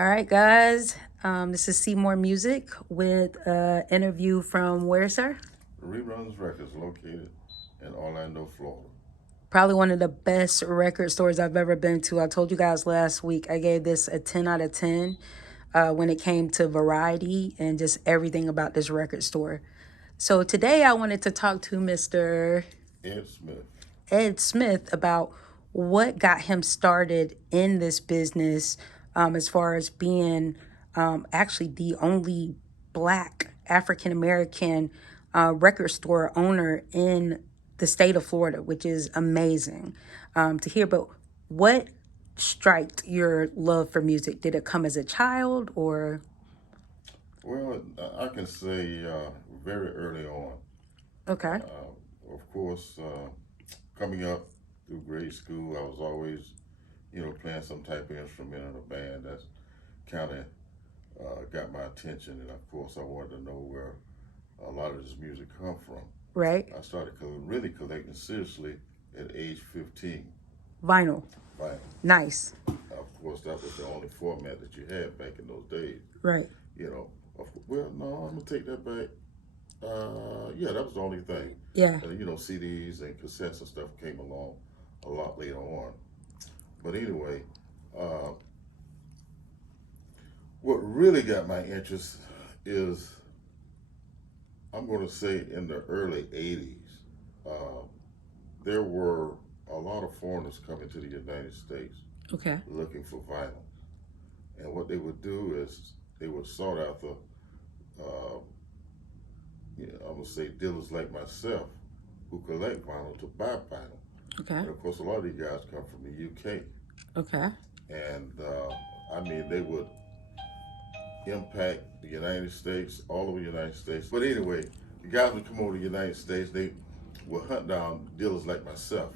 All right, guys. This is Cmooremuzik with an interview from where, sir? Reruns Records located in Orlando, Florida. Probably one of the best record stores I've ever been to. I told you guys last week I gave this a 10 out of 10 when it came to variety and just everything about this record store. So today I wanted to talk to Mr. Ed Smith. Ed Smith about what got him started in this business, as far as being actually the only black African American record store owner in the state of Florida, which is amazing to hear. But what striked your love for music? Did it come as a child or? Well, I can say very early on. Okay. Of course, coming up through grade school, I was always, playing some type of instrument in a band. That's kind of got my attention, and of course, I wanted to know where a lot of this music come from. Right. I started really collecting seriously at age 15. Vinyl. Vinyl. Nice. Of course, that was the only format that you had back in those days. Right. You know, well, no, I'm gonna take that back. Yeah, that was the only thing. Yeah. CDs and cassettes and stuff came along a lot later on. But anyway, uh, what really got my interest is, I'm going to say, in the early '80s, uh, there were a lot of foreigners coming to the United States Okay. looking for vinyl, and what they would do is they would sought after uh, I'm gonna say dealers like myself who collect vinyl to buy vinyl. Okay. And of course, a lot of these guys come from the UK, Okay. and I mean they would impact the United States, all over the United States. But anyway, the guys would come over to the United States. They would hunt down dealers like myself,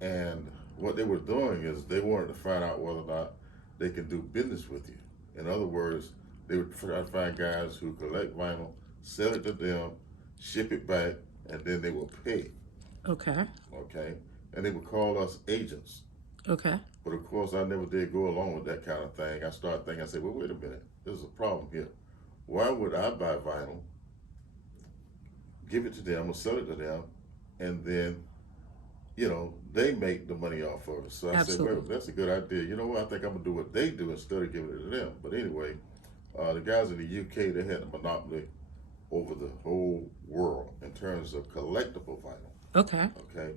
and what they were doing is they wanted to find out whether or not they can do business with you. In other words, they would try to find guys who collect vinyl, sell it to them, ship it back, and then they will pay. Okay. Okay, and they would call us agents. Okay. But of course, I never did go along with that kind of thing. I started thinking, I said, well, wait a minute, there's a problem here. Why would I buy vinyl, give it to them, or sell it to them, and then they make the money off of it. So I said, well, Absolutely. that's a good idea. You know what? I think I'm gonna do what they do instead of giving it to them. But anyway, the guys in the UK, they had a monopoly over the whole world in terms of collectible vinyl. Okay. Okay,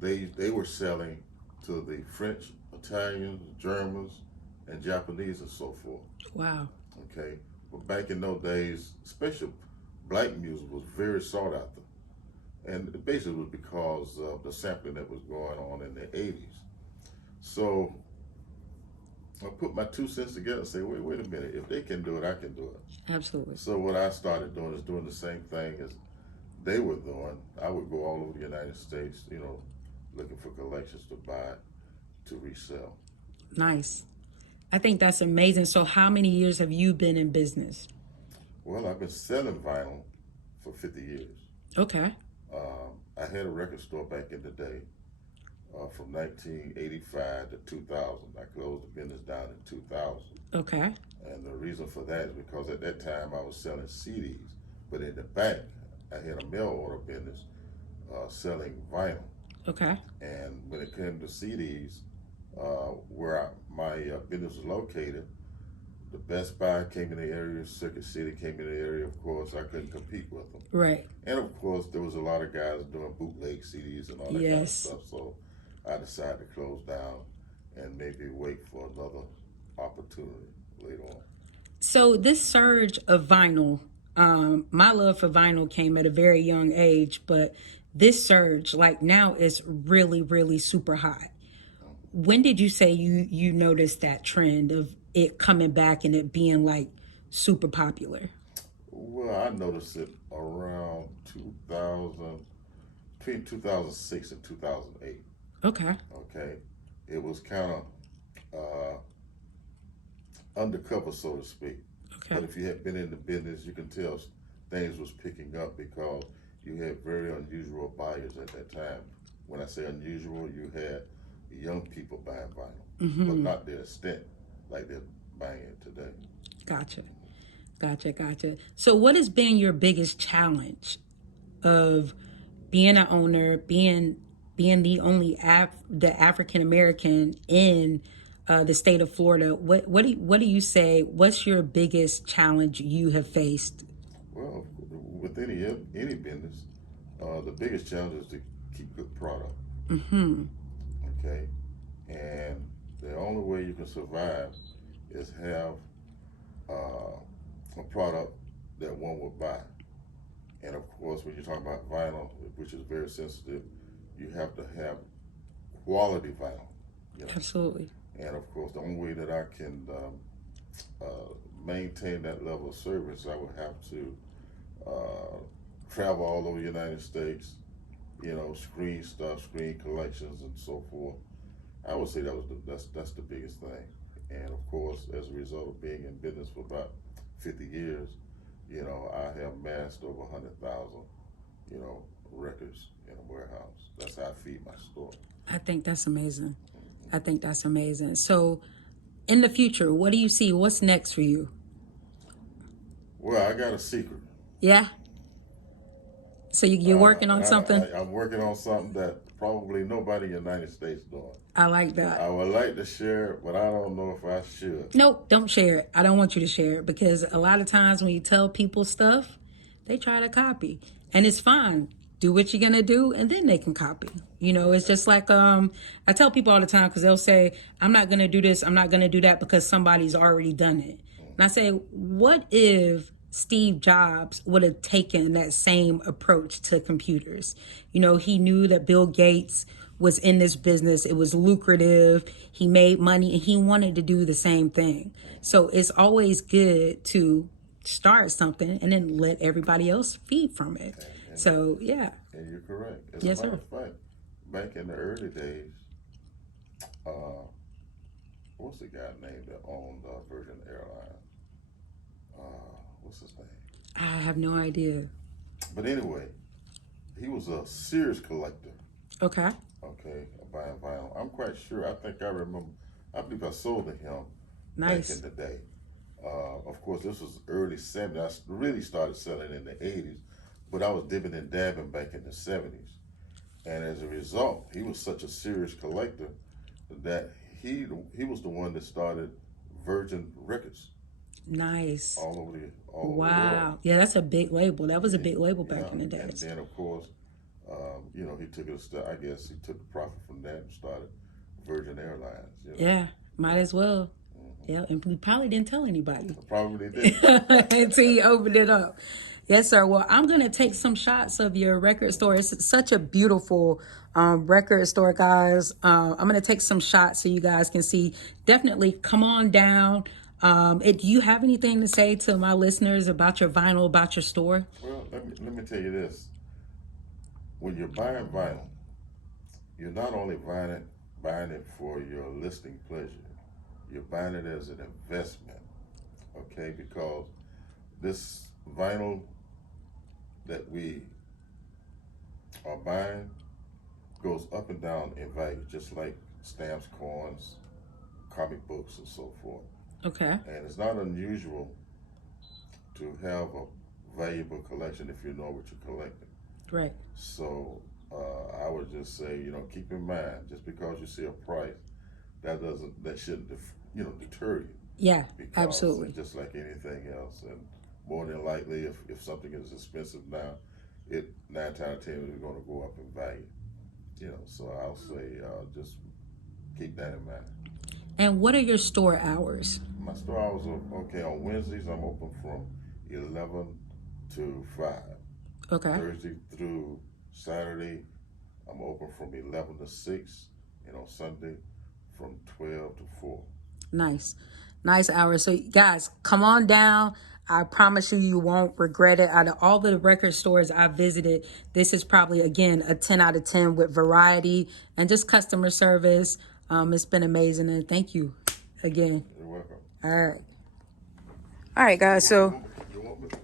they were selling to the French, Italians, Germans, and Japanese and so forth. Wow. Okay, but back in those days, especially black music was very sought after, and it basically was because of the sampling that was going on in the '80s. So I put my 2 cents together and say, wait a minute, if they can do it, I can do it. Absolutely. So what I started doing is doing the same thing as they were doing. I would go all over the United States, looking for collections to buy, to resell. Nice. I think that's amazing. So, how many years have you been in business? Well, I've been selling vinyl for 50 years. Okay. I had a record store back in the day, from 1985 to 2000. I closed the business down in 2000. Okay. And the reason for that is because at that time I was selling CDs, but in the back I had a mail order business selling vinyl. Okay. And when it came to CDs, where my business was located, the Best Buy came in the area, Circuit City came in the area. Of course, I couldn't compete with them. Right. And of course, there was a lot of guys doing bootleg CDs and all that kind of Yes. stuff. So I decided to close down and maybe wait for another opportunity later on. So, this surge of vinyl, my love for vinyl came at a very young age, but this surge, like now, is really, really super hot. When did you say you noticed that trend of it coming back and it being like super popular? Well, I noticed it around 2000, between 2006 and 2008. Okay. Okay, it was kind of undercover, so to speak. Okay. But if you had been in the business, you can tell things was picking up because you had very unusual buyers at that time. When I say unusual, you had young people buying vinyl, but not the extent like they're buying it today. Gotcha. Gotcha. So what has been your biggest challenge of being an owner, being the only the African American in the state of Florida? What do you say? What's your biggest challenge you have faced? Well, with any business, the biggest challenge is to keep good product. Okay, and the only way you can survive is have a product that one will buy. And of course, when you talk about vinyl, which is very sensitive, you have to have quality vinyl. You know, Absolutely. and of course, the only way that I can maintain that level of service, I would have to uh, travel all over the United States. You know, screen stuff, screen collections, and so forth. I would say that's the biggest thing. And of course, as a result of being in business for about 50 years, you know, I have amassed over 100,000, you know, records in a warehouse. That's how I feed my store. I think that's amazing. I think that's amazing. So, in the future, what do you see? What's next for you? Well, I got a secret. Yeah. So you're working on something. I'm working on something that probably nobody in the United States doing. I like that. I would like to share it, but I don't know if I should. Nope, don't share it. I don't want you to share it because a lot of times when you tell people stuff, they try to copy. And it's fine. Do what you're gonna do and then they can copy. You know, it's just like I tell people all the time because they'll say, I'm not gonna do this, I'm not gonna do that because somebody's already done it. And I say, what if Steve Jobs would have taken that same approach to computers? You know, he knew that Bill Gates was in this business. It was lucrative. He made money and he wanted to do the same thing. So it's always good to start something and then let everybody else feed from it. So, yeah. And you're correct. As Yes, a matter sir. of fact, back in the early days, uh, what's the guy named that owned Virgin Airlines? What's his name? I have no idea. But anyway, he was a serious collector. Okay. Okay, buying vinyl. I'm quite sure. I think I remember. I believe I sold to him back Nice. in the day. Of course, this was early '70s. I really started selling in the '80s, but I was dipping and dabbing back in the '70s. And as a result, he was such a serious collector that he was the one that started Virgin Records Nice. all over the world. Wow. Yeah, that's a big label. That was a Yeah, big label yeah. back in the And days. then of course, you know, he took it a step. I guess he took the profit from that and started Virgin Airlines. You know? Yeah, might as well. Yeah, and we probably didn't tell anybody Probably did. until you opened it up. Yes, sir. Well, I'm going to take some shots of your record store. It's such a beautiful record store, guys. I'm going to take some shots so you guys can see. Definitely come on down. Do you have anything to say to my listeners about your vinyl, about your store? Well, let me tell you this. When you're buying vinyl, you're not only buying it for your listening pleasure. You're buying it as an investment, okay? Because this vinyl that we are buying goes up and down in value, just like stamps, coins, comic books, and so forth. Okay. And it's not unusual to have a valuable collection if you know what you're collecting. Right. So I would just say, you know, keep in mind, just because you see a price, that shouldn't deter you. Yeah, Because absolutely. it's just like anything else, and more than likely, if something is expensive now, it 9 times out of 10 is going to go up in value. You know, so I'll say just keep that in mind. And what are your store hours? My store hours are okay. On Wednesdays, I'm open from 11 to 5. Okay. Thursday through Saturday, I'm open from 11 to 6. And on Sunday, from 12 to 4. Nice hours. So guys, come on down. I promise you, you won't regret it. Out of all the record stores I visited, this is probably, again, a 10 out of 10 with variety and just customer service. It's been amazing. And thank you again. You're welcome. All right. All right, guys. So, You want me to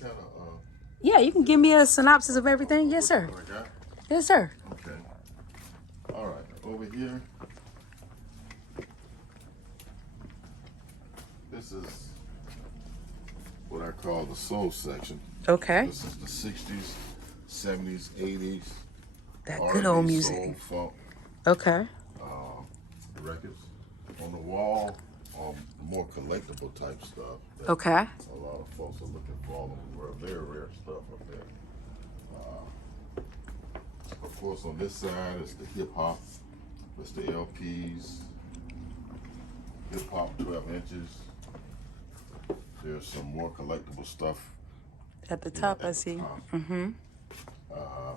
kind of yeah, you can give me a synopsis of everything. Yes, sir. what I got? Yes, sir. Okay. All right. Over here, is what I call the soul section. Okay. This is the 60s, 70s, 80s, That good old R&B, music. soul, funk Okay. records. On the wall, more collectible type stuff. That Okay. A lot of folks are looking for all over the world. Very rare stuff up there. Of course, on this side is the hip hop. It's the LPs. Hip hop 12 inches. There's some more collectible stuff. At the top, I see. Mm-hmm. I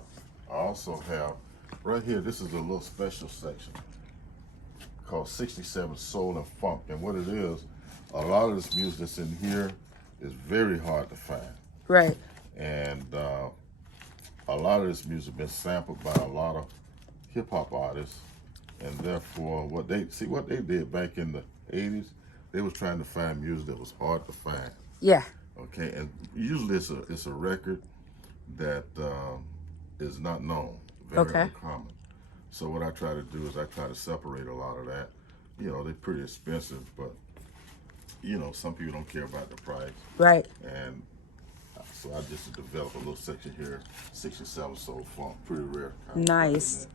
also have right here. This is a little special section called 67 Soul and Funk. And what it is, a lot of this music that's in here is very hard to find. Right. And a lot of this music been sampled by a lot of hip hop artists. And therefore, what they did back in the 80s, they was trying to find music that was hard to find. Yeah. Okay, and usually it's a record that is not known, very uncommon. So what I try to do is I try to separate a lot of that. You know, they're pretty expensive, but you know, some people don't care about the price. Right. And so I just developed a little section here, 67 Soul Funk, pretty rare. Nice.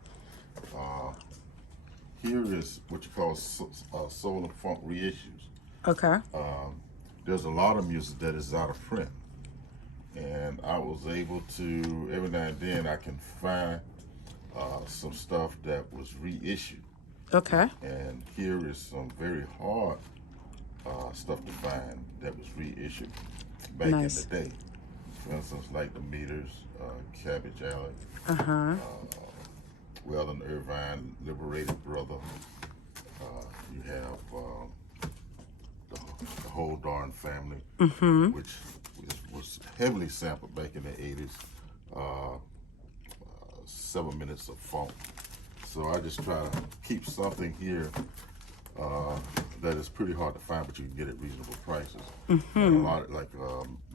Here is what you call Soul and Funk reissues. Okay. There's a lot of music that is out of print. And I was able to, every now and then, I can find some stuff that was reissued. Okay. And here is some very hard stuff to find that was reissued back in the day. For instance, like the Meters, Cabbage Alley, Weldon Irvine, Liberated Brother. You have the Whole Darn Family, which was heavily sampled back in the 80s. 7 minutes of funk. So I just try to keep something here that is pretty hard to find, but you can get at reasonable prices. And a lot of, like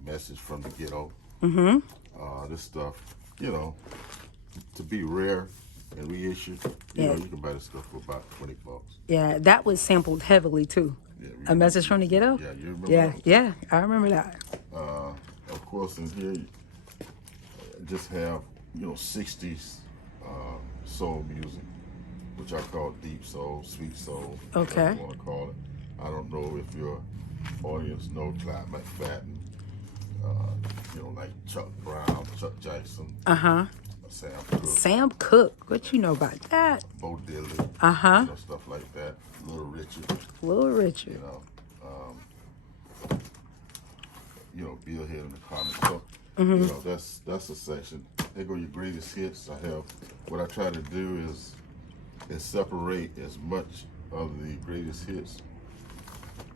Message from the Ghetto. This stuff, you know, to be rare and reissued, you know, you can buy this stuff for about $20. Yeah, that was sampled heavily too. Yeah, A Message from the Ghetto? Yeah, you remember Yeah, that? yeah, I remember that. Of course, in here, you just have, you know, 60s soul music, which I call deep soul, sweet soul. Okay. Whatever you want to call it. I don't know if your audience know Clyde McFadden, you know, like Chuck Brown, Chuck Jackson, Sam Cooke, Sam Cooke, what you know about that? Bo Diddley, you know, stuff like that. Little Richard, Little Richard. you know, Bill Head in the comments. So, you know, that's a section. There go your greatest hits. I have, what I try to do is separate as much of the greatest hits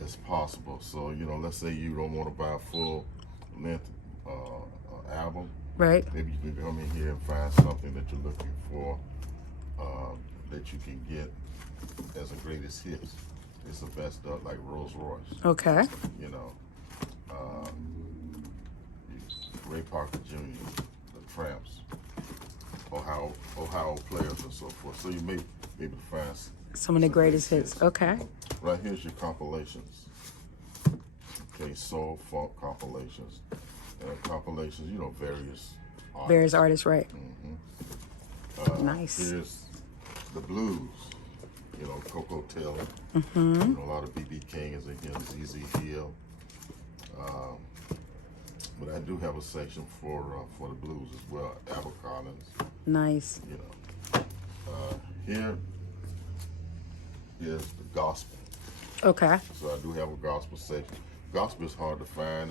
as possible. So, you know, let's say you don't want to buy a full length album. Right. Maybe you can come in here and find something that you're looking for that you can get as a greatest hits. It's the best stuff, like Rolls Royce. Okay. You know, Ray Parker Jr., the Tramps, Ohio Players, and so forth. So you may be able to find Some of the greatest hits. Okay. Right here's your compilations. Okay, soul, funk compilations. And compilations, you know, various artists. Various artists, right. Nice. Here's the blues. You know, Coco Taylor. You know, a lot of B.B. King is in here, Z.Z. Hill. But I do have a section for the blues as well. Albert Collins. Nice. You know, here is the gospel. Okay. So I do have a gospel section. Gospel is hard to find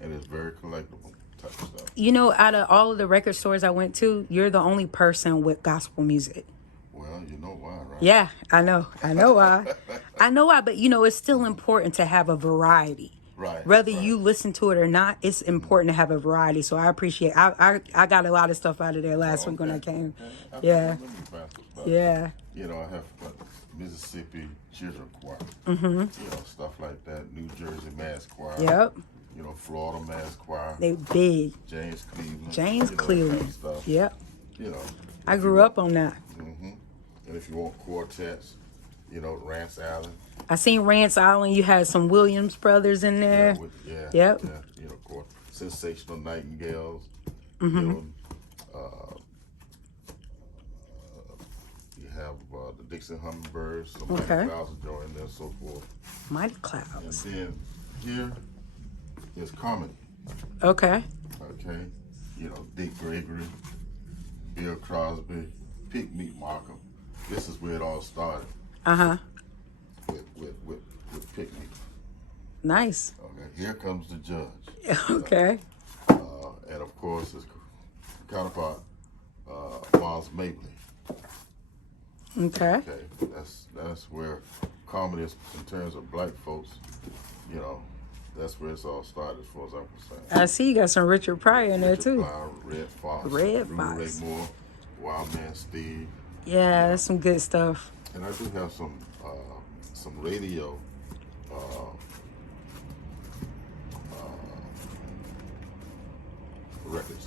and it's very collectible type of stuff. You know, out of all of the record stores I went to, you're the only person with gospel music. Well, you know why, right? Yeah, I know why. I know why, but you know, it's still important to have a variety. Right. Whether right. you listen to it or not, it's important to have a variety. So I appreciate. I got a lot of stuff out of there last week when I came. Okay. Yeah. Yeah. You know, I have Mississippi Children Choir. You know, stuff like that. New Jersey Mass Choir. Yep. You know, Florida Mass Choir. They big. James Cleveland. James Cleveland. Kind of stuff. Yep. You know. I grew up on that. And if you want quartets, You know, Rance Allen. I seen Rance Island. You had some Williams brothers in Yeah, there. yeah, Yep. yeah. You know, of course, Sensational Nightingales. You Mm-hmm. know, uh, you have the Dixon Hummingbirds, some Mighty Okay. Clouds of Joy, and then so forth. Mighty And Clouds. then here is comedy. Okay. Okay, you know, Dick Gregory, Bill Crosby, Pick Meat Markham. This is where it all started Uh-huh. with Pick Meat. Nice. Okay, here comes the judge. Okay. And of course his counterpart, Miles Mabley. Okay. Okay, that's where comedy is in terms of black folks. You know, that's where it's all started, as far as I'm concerned. I see you got some Richard Pryor in there Richard too. Pryor, Red Fox, Red Rudy Ray Fox. Moore, Wild Man Steve. Yeah, that's some good stuff. And I do have some radio records.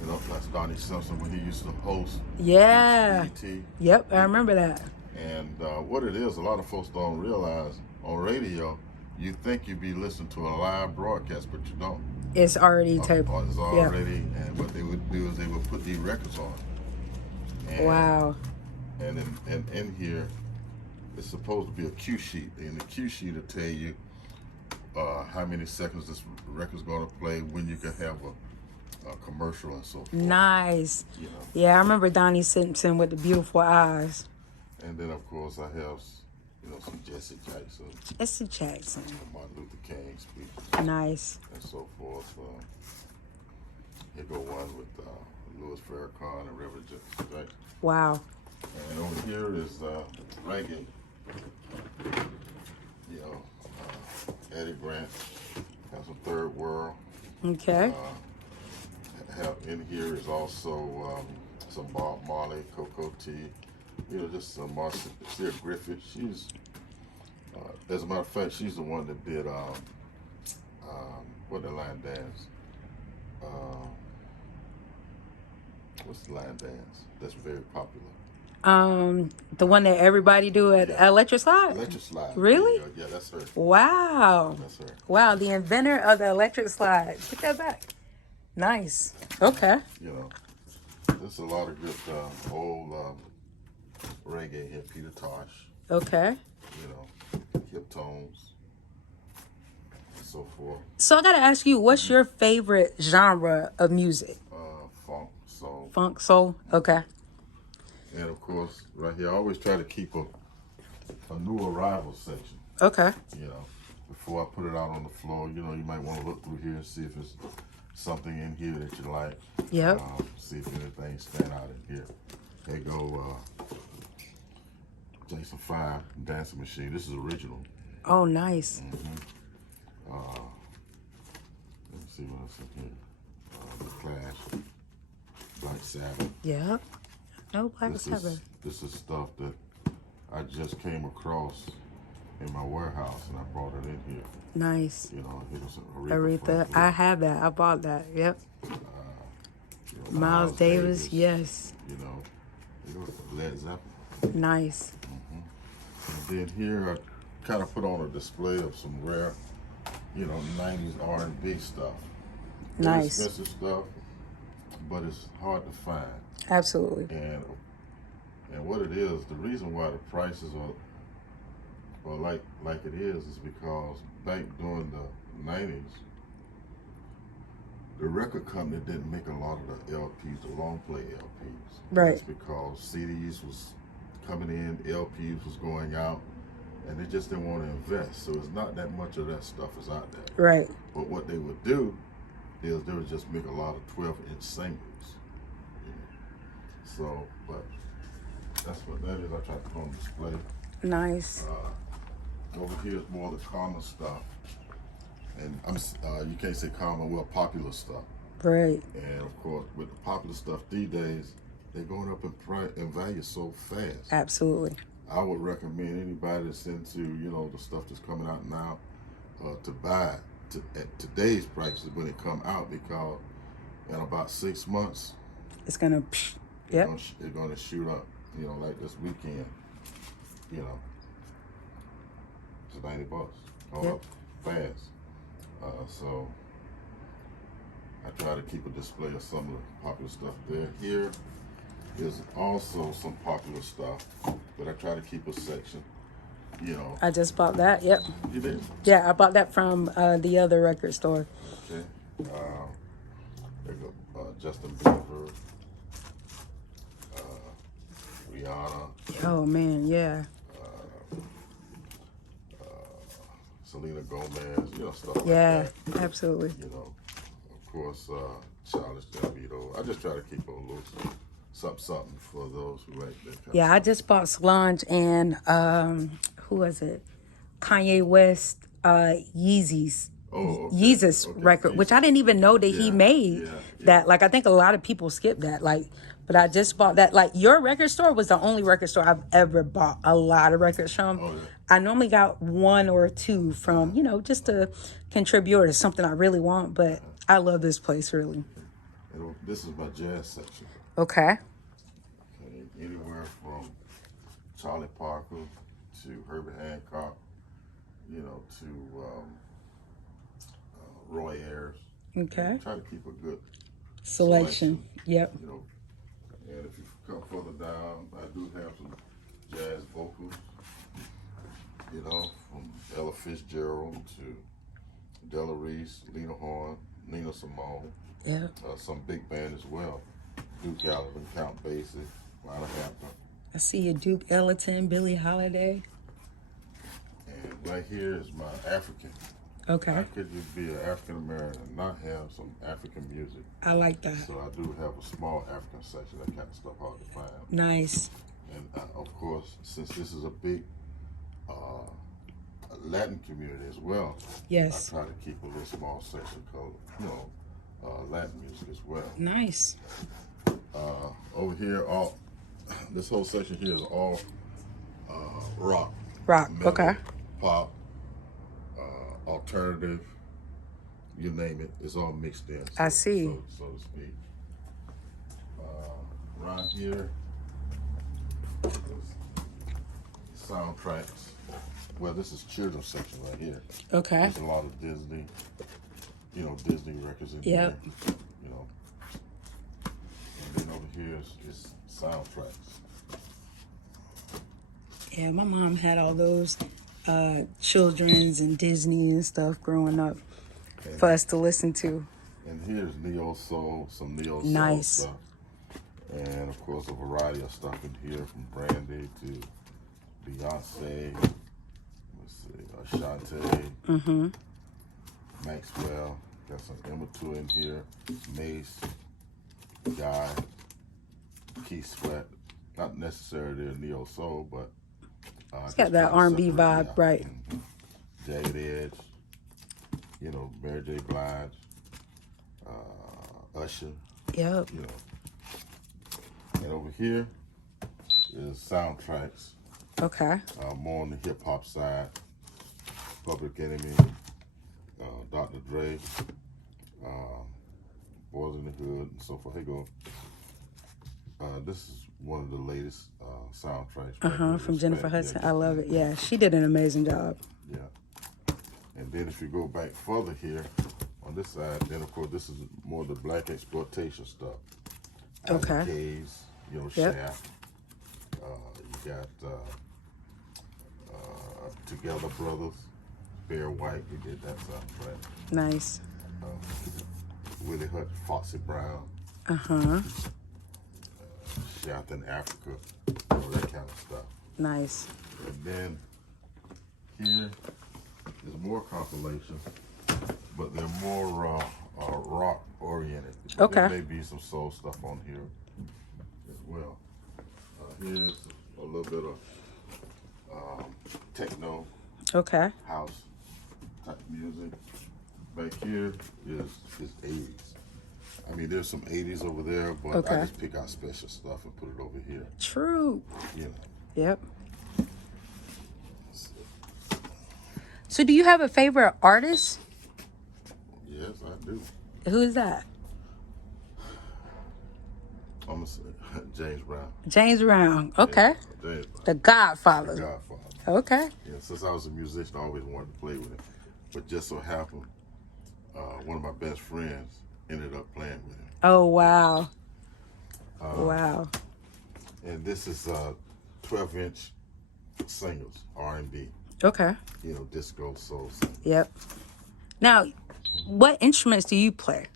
You know, that's Donnie Simpson when he used to host Yeah. BET. Yep, I remember that. And what it is, a lot of folks don't realize on radio, you think you be listening to a live broadcast, but you don't. It's already taped. It's Yeah. already, and what they would do is they would put these records on. And, Wow. And in here, it's supposed to be a cue sheet, and the cue sheet will tell you how many seconds this record's going to play, when you can have a commercial and so forth. Nice. You know. Yeah, I remember Donnie Simpson with the beautiful eyes. And then of course I have, you know, some Jesse Jackson, Jesse Jackson. Martin Luther King speeches, Nice. and so forth. Here go one with Louis Farrakhan and Reverend Jackson. Wow. And over here is reggae. You know, Eddie Grant, have some Third World. Okay. Have in here is also some Bob Marley, Coco T. You know, just some Marcia Griffith. She's, as a matter of fact, she's the one that did what the line dance. What's the line dance that's very popular? The one that everybody do at Electric Slide? Electric Slide. Really? Yeah, that's her. Wow. That's her. Wow, the inventor of the Electric Slide. Put that back. Nice. Okay. You know, there's a lot of good old reggae here. Peter Tosh. Okay. You know, hip tones, and so forth. So I gotta ask you, what's your favorite genre of music? Funk, soul. Funk, soul? Okay. And of course, right here, I always try to keep a new arrival section. Okay. You know, before I put it out on the floor, you know, you might want to look through here and see if there's something in here that you like. Yep. See if anything stand out in here. There go Jason 5 Dancing Machine. This is original. Oh, nice. Let me see what else in here. The Clash, Black Sabbath. Yep. No Black Sabbath. This is stuff that I just came across in my warehouse, and I brought it in here. Nice. You know, it was Aretha. I have that. I bought that. Yep. You know, Miles Davis. Yes. You know, it was Led Zeppelin. Nice. And then here I kind of put on a display of some rare, you know, 90s R&B stuff. Very Nice. expensive stuff, but it's hard to find. Absolutely. And what it is, the reason why the prices are like it is because back during the 90s, the record company didn't make a lot of the LPs, the long play LPs. Right. That's because CDs was coming in, LPs was going out, and they just didn't want to invest. So it's not that much of that stuff is out there. Right. But what they would do is they would just make a lot of 12-inch singles. You know? So, but that's what that is. I try to put on display. Nice. Over here is more of the common stuff. And you can't say common, well, popular stuff. Right. And of course, with the popular stuff these days, they're going up in price and value so fast. Absolutely. I would recommend anybody that's into, you know, the stuff that's coming out now, to buy it at today's prices when it come out, because in about 6 months, It's gonna. Yep. it's gonna shoot up. You know, like this weekend. You know, to $90. Hold Yep. up fast. So I try to keep a display of some of the popular stuff there. Here is also some popular stuff, but I try to keep a section. You know, I just bought that. Yep. you did. Yeah, I bought that from the other record store. Okay. There you go. Justin Bieber, Rihanna, Oh man, yeah. Selena Gomez, you know, stuff like Yeah, that. absolutely. You know, of course, Childish Gambino. I just try to keep a little something for those who like that kind Yeah, of I stuff. just bought Solange and who was it? Kanye West Yeezys. Oh, okay. Yeezus Okay. record, which I Jesus. didn't even know that he Yeah, made yeah, that. yeah. Like, I think a lot of people skip that. Like, but I just bought that. Like, your record store was the only record store I've ever bought a lot of records from. Oh, yeah. I normally got one or two from, just to contribute or to something I really want. But I love this place, really. And this is my jazz section. Okay. Okay. Anywhere from Charlie Parker to Herbie Hancock, you know, to Roy Ayers. Okay. Try to keep a good Selection. Yep. you know. And if you come further down, I do have some jazz vocals, you know, from Ella Fitzgerald to Della Reese, Lena Horne, Nina Simone, Yep. some big band as well. Duke Ellington, Count Basie, Lionel Hampton. I see you, Duke Ellington, Billie Holiday. And right here is my African. Okay. How could you be an African American and not have some African music? I like that. So I do have a small African section. That kind of stuff hard to find. Nice. And of course, since this is a big Latin community as well, Yes. I try to keep a little small section called, Latin music as well. Nice. Over here, this whole section here is all rock, Rock. metal, Okay. pop, alternative, you name it. It's all mixed in. I see. So to speak. Around here, soundtracks. Well, this is children's section right here. Okay. There's a lot of Disney, Disney records in Yep. here. And then over here is soundtracks. Yeah, my mom had all those children's and Disney and stuff growing up for us to listen to. And here's neo soul, some neo soul Nice. stuff, and of course a variety of stuff in here from Brandy to Beyonce. Let's see, Ashanti, Maxwell. Got some Emma Two in here. Mace, Guy, Keith Sweat. Not necessarily a neo soul, but It's got that R&B vibe, right? Jagged Edge. Mary J. Blige. Usher, Yep. And over here is soundtracks, Okay. more on the hip hop side. Public Enemy, Dr. Dre, Boys in the Hood, and so forth. Here you go. This is one of the latest soundtracks. From Jennifer Hudson. Yeah, I love it. Yeah, she did an amazing job. yeah. And then if you go back further here, on this side, then of course this is more the black exploitation stuff. Okay. Isaac Hayes, Yep. Shaft. You got Together Brothers, Bear White. We did that soundtrack. Nice. Willie Hutch, Foxy Brown, Shaft in Africa, that kind of stuff. Nice. And then here is more compilations, but they're more rock oriented. Okay. There may be some soul stuff on here as well. Here's a little bit of techno, Okay. house type music. Back here is 80s. I mean, there's some 80s over there, but Okay. I just pick out special stuff and put it over here. True. You know. Yep. So do you have a favorite artist? Yes, I do. Who is that? I'm gonna say James Brown. James Brown. Okay. James Brown. The Godfather. Godfather. Okay. Yeah, since I was a musician, I always wanted to play with it. But just so happened, one of my best friends ended up playing with him. Oh, wow. Uh, Wow. and this is 12-inch singles, R&B, Okay. disco, soul singles. Yep. Now, what instruments do you play?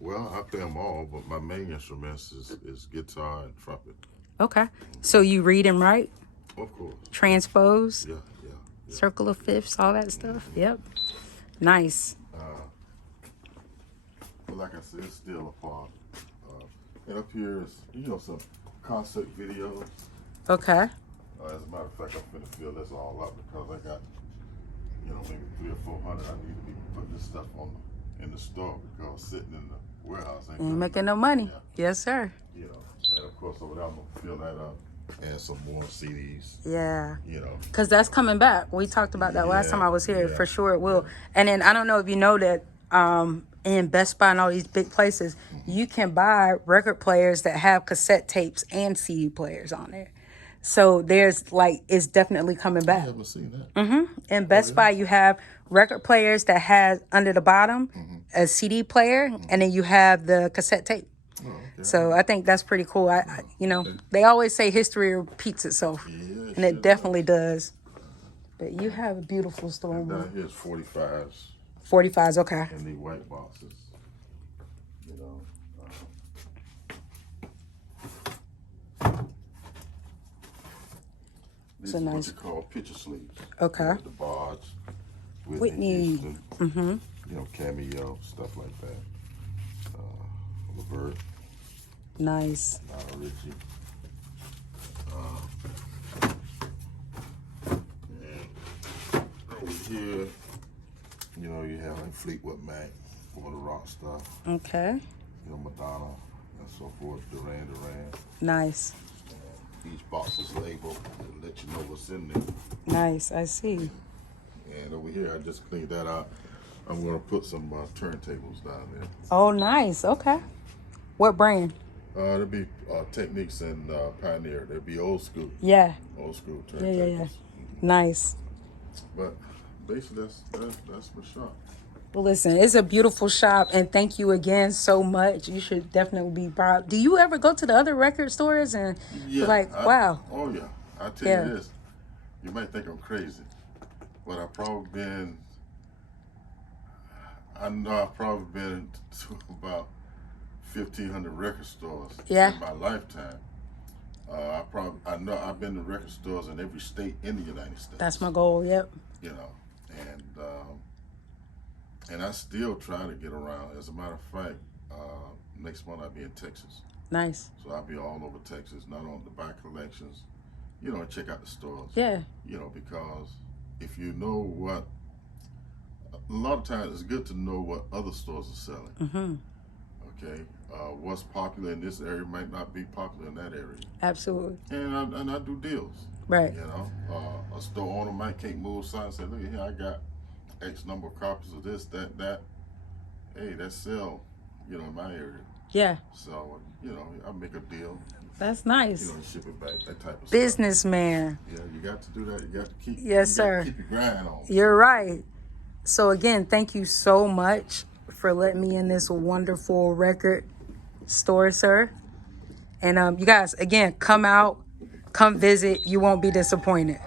Well, I play them all, but my main instruments is guitar and trumpet. Okay. So you read and write? Of course. Transpose? Yeah. Circle of fifths, all that stuff? Yep. Nice. But like I said, it's still a part. And up here is, some concert videos. Okay. As a matter of fact, I'm finna fill this all up because I got, maybe 300 or 400. I need to be putting this stuff in the store because sitting in the warehouse ain't Ain't making no money. Yeah. Yes, sir. And of course over there I'm gonna fill that up and some more CDs. Yeah. Because that's coming back. We talked about that last time I was here. Yeah. For sure it will. And then I don't know if you know that in Best Buy and all these big places, you can buy record players that have cassette tapes and CD players on there. So there's it's definitely coming I back. haven't seen that. In Best Buy, you have record players that has under the bottom a CD player, and then you have the cassette tape. Oh, okay. So I think that's pretty cool. They always say history repeats itself, Yeah, and it definitely does. But you have a beautiful store. Down here's 45s 45s, okay. in the white boxes. These So are nice. what you call picture sleeves. Okay. The Barge, Whitney. Houston, Cameo, stuff like that. Levert, Nice. Richie. And over here, you have like Fleetwood Mac, all the rock stuff. Okay. Madonna, and so forth. Duran. Nice. Each box is labeled to let you know what's in there. Nice. I see. And over here, I just cleaned that out. I'm gonna put some turntables down there. Oh, nice. Okay. What brand? There'll be Techniques and Pioneer. There'll be old school. Yeah. Old school turntables. Yeah. Nice. But basically, that's my shop. Well, listen, it's a beautiful shop, and thank you again so much. You should definitely be proud. Do you ever go to the other record stores and be like, wow? Oh yeah, I tell you this. You might think I'm crazy, but I've probably been to about 1,500 record stores in my lifetime. I know I've been to record stores in every state in the United States. That's my goal. Yep. And I still try to get around. As a matter of fact, next month I'll be in Texas. Nice. So I'll be all over Texas, not on the buy collections, and check out the stores. Yeah. Because if you know what, a lot of times it's good to know what other stores are selling. Okay. What's popular in this area might not be popular in that area. Absolutely. And I do deals. Right. A store owner might can't move aside and say, look here, I got X number of copies of this, that. Hey, that's sell, in my area. Yeah. So, I make a deal. That's nice. Ship it back, that type of Businessman. stuff. Yeah, you got to do that. You got to keep. Sir. Keep your grind on. You're right. So again, thank you so much for letting me in this wonderful record store, sir. And you guys, again, come out, come visit. You won't be disappointed.